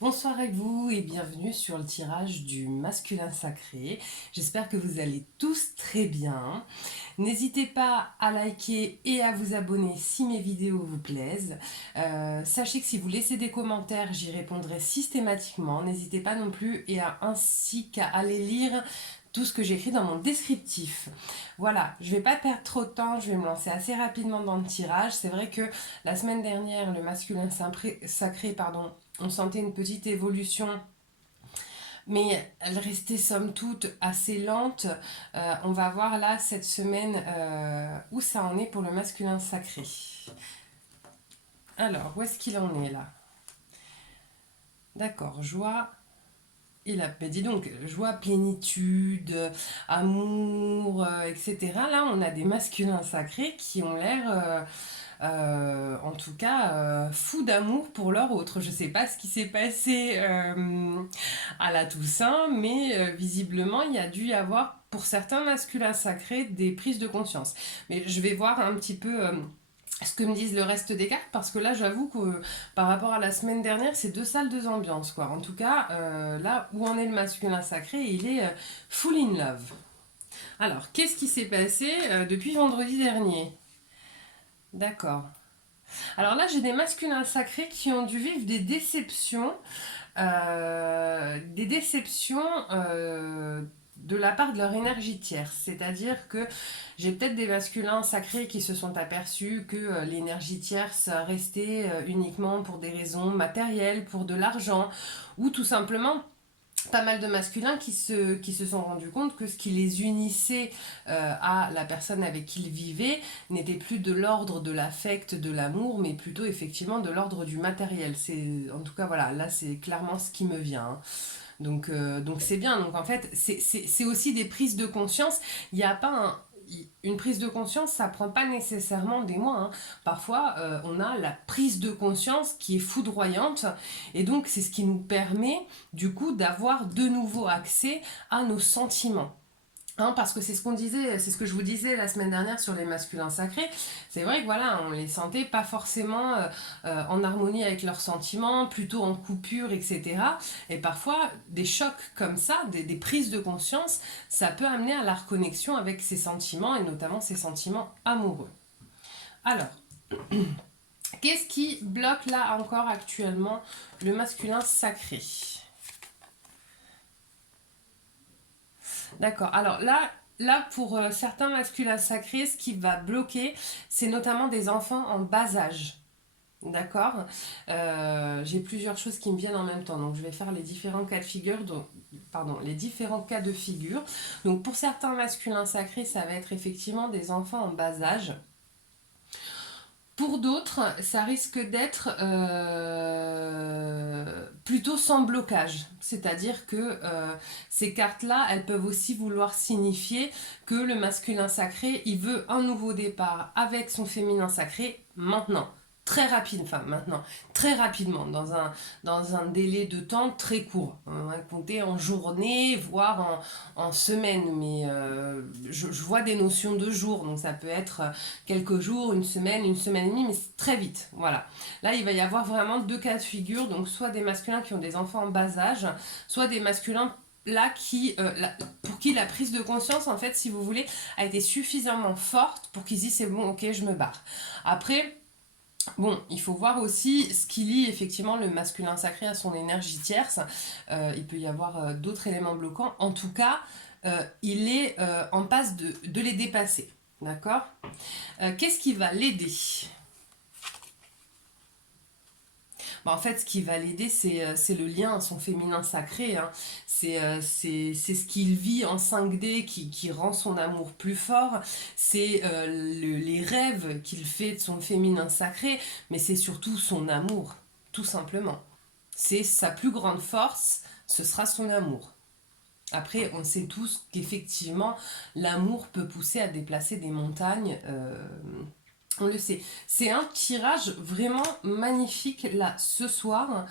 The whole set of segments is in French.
Bonsoir avec vous et bienvenue sur le tirage du masculin sacré. J'espère que vous allez tous très bien. N'hésitez pas à liker et à vous abonner si mes vidéos vous plaisent. Sachez que si vous laissez des commentaires, j'y répondrai systématiquement. N'hésitez pas non plus ainsi qu'à aller lire tout ce que j'écris dans mon descriptif. Voilà, je vais pas perdre trop de temps, je vais me lancer assez rapidement dans le tirage. C'est vrai que la semaine dernière, le masculin sacré, pardon, on sentait une petite évolution, mais elle restait somme toute assez lente. On va voir là cette semaine où ça en est pour le masculin sacré. Alors, où est-ce qu'il en est là? D'accord, joie. Mais dis donc, joie, plénitude, amour, etc. Là, on a des masculins sacrés qui ont l'air en tout cas fous d'amour pour leur autre. Je ne sais pas ce qui s'est passé à la Toussaint, mais visiblement il y a dû y avoir pour certains masculins sacrés des prises de conscience. Mais je vais voir un petit peu ce que me disent le reste des cartes, parce que là j'avoue que par rapport à la semaine dernière c'est deux salles, deux ambiances quoi. En tout cas là où en est le masculin sacré, il est full in love. Alors qu'est-ce qui s'est passé depuis vendredi dernier? D'accord. Alors là, j'ai des masculins sacrés qui ont dû vivre des déceptions de la part de leur énergie tierce. C'est-à-dire que j'ai peut-être des masculins sacrés qui se sont aperçus que l'énergie tierce restait uniquement pour des raisons matérielles, pour de l'argent, ou tout simplement pas mal de masculins qui se sont rendus compte que ce qui les unissait à la personne avec qui ils vivaient n'était plus de l'ordre de l'affect, de l'amour, mais plutôt effectivement de l'ordre du matériel. C'est, en tout cas, voilà, là c'est clairement ce qui me vient, hein. Donc c'est bien. Donc en fait, c'est aussi des prises de conscience. Il n'y a pas une prise de conscience, ça prend pas nécessairement des mois, hein. Parfois, on a la prise de conscience qui est foudroyante, et donc c'est ce qui nous permet du coup d'avoir de nouveau accès à nos sentiments. Hein, parce que c'est ce qu'on disait, c'est ce que je vous disais la semaine dernière sur les masculins sacrés. C'est vrai que voilà, on les sentait pas forcément en harmonie avec leurs sentiments, plutôt en coupure, etc. Et parfois, des chocs comme ça, des prises de conscience, ça peut amener à la reconnexion avec ses sentiments et notamment ses sentiments amoureux. Alors, qu'est-ce qui bloque là encore actuellement le masculin sacré? D'accord. Alors là pour certains masculins sacrés, ce qui va bloquer, c'est notamment des enfants en bas âge. D'accord. J'ai plusieurs choses qui me viennent en même temps, donc je vais faire les différents cas de figure. Donc, pardon, les différents cas de figure. Donc pour certains masculins sacrés, ça va être effectivement des enfants en bas âge. Pour d'autres, ça risque d'être plutôt sans blocage. C'est-à-dire que ces cartes-là, elles peuvent aussi vouloir signifier que le masculin sacré, il veut un nouveau départ avec son féminin sacré maintenant. Très rapide, enfin maintenant, très rapidement, dans un délai de temps très court. On va compter en journée, voire en semaine, mais je vois des notions de jours, donc ça peut être quelques jours, une semaine et demie, mais très vite. Voilà. Là, il va y avoir vraiment deux cas de figure, donc soit des masculins qui ont des enfants en bas âge, soit des masculins là pour qui la prise de conscience, en fait, si vous voulez, a été suffisamment forte pour qu'ils disent c'est bon, ok, je me barre. Après, bon, il faut voir aussi ce qui lie effectivement le masculin sacré à son énergie tierce. Il peut y avoir d'autres éléments bloquants. En tout cas, il est en passe de les dépasser. D'accord. Qu'est-ce qui va l'aider? Bah, en fait, ce qui va l'aider, c'est le lien à son féminin sacré, hein. C'est ce qu'il vit en 5D qui rend son amour plus fort. C'est les rêves qu'il fait de son féminin sacré, mais c'est surtout son amour, tout simplement. C'est sa plus grande force, ce sera son amour. Après, on sait tous qu'effectivement, l'amour peut pousser à déplacer des montagnes. On le sait. C'est un tirage vraiment magnifique là ce soir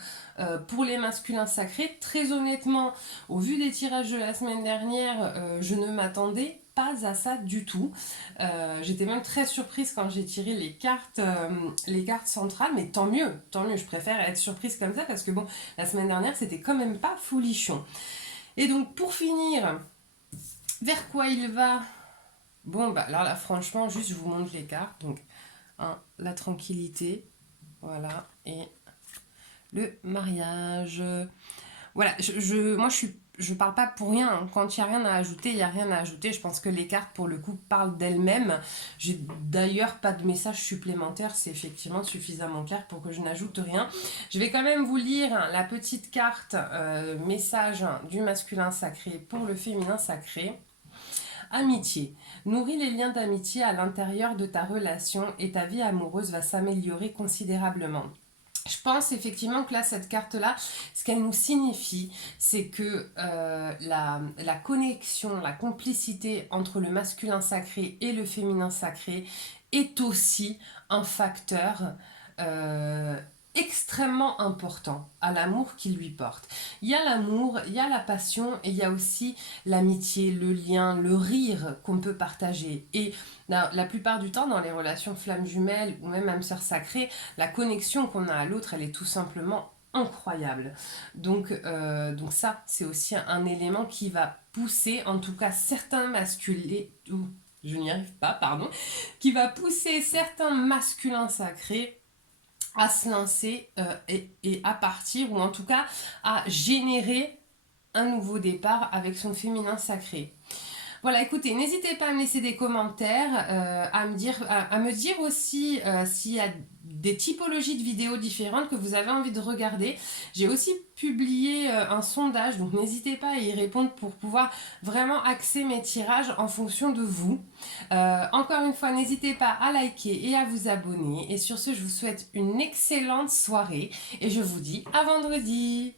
pour les masculins sacrés. Très honnêtement, au vu des tirages de la semaine dernière, je ne m'attendais pas à ça du tout. J'étais même très surprise quand j'ai tiré les cartes centrales, mais tant mieux, je préfère être surprise comme ça parce que bon, la semaine dernière c'était quand même pas folichon. Et donc pour finir, vers quoi il va? Bon, bah alors là, franchement, juste je vous montre les cartes. Donc, la tranquillité, voilà, et le mariage. Voilà, moi je parle pas pour rien, hein. Quand il n'y a rien à ajouter, il n'y a rien à ajouter. Je pense que les cartes, pour le coup, parlent d'elles-mêmes. J'ai d'ailleurs pas de message supplémentaire, c'est effectivement suffisamment clair pour que je n'ajoute rien. Je vais quand même vous lire la petite carte message du masculin sacré pour le féminin sacré. Amitié. Nourris les liens d'amitié à l'intérieur de ta relation et ta vie amoureuse va s'améliorer considérablement. Je pense effectivement que là, cette carte-là, ce qu'elle nous signifie, c'est que la connexion, la complicité entre le masculin sacré et le féminin sacré est aussi un facteur euh, extrêmement important à l'amour qu'il lui porte. Il y a l'amour, il y a la passion et il y a aussi l'amitié, le lien, le rire qu'on peut partager. Et la plupart du temps, dans les relations flammes jumelles ou même âme sœur sacrée, la connexion qu'on a à l'autre, elle est tout simplement incroyable. Donc ça, c'est aussi un élément qui va pousser, en tout cas certains masculins, je n'y arrive pas, pardon, qui va pousser certains masculins sacrés à se lancer et à partir, ou en tout cas à générer un nouveau départ avec son féminin sacré. Voilà, écoutez, n'hésitez pas à me laisser des commentaires, à me dire aussi s'il y a des typologies de vidéos différentes que vous avez envie de regarder. J'ai aussi publié un sondage, donc n'hésitez pas à y répondre pour pouvoir vraiment axer mes tirages en fonction de vous. Encore une fois, n'hésitez pas à liker et à vous abonner. Et sur ce, je vous souhaite une excellente soirée et je vous dis à vendredi.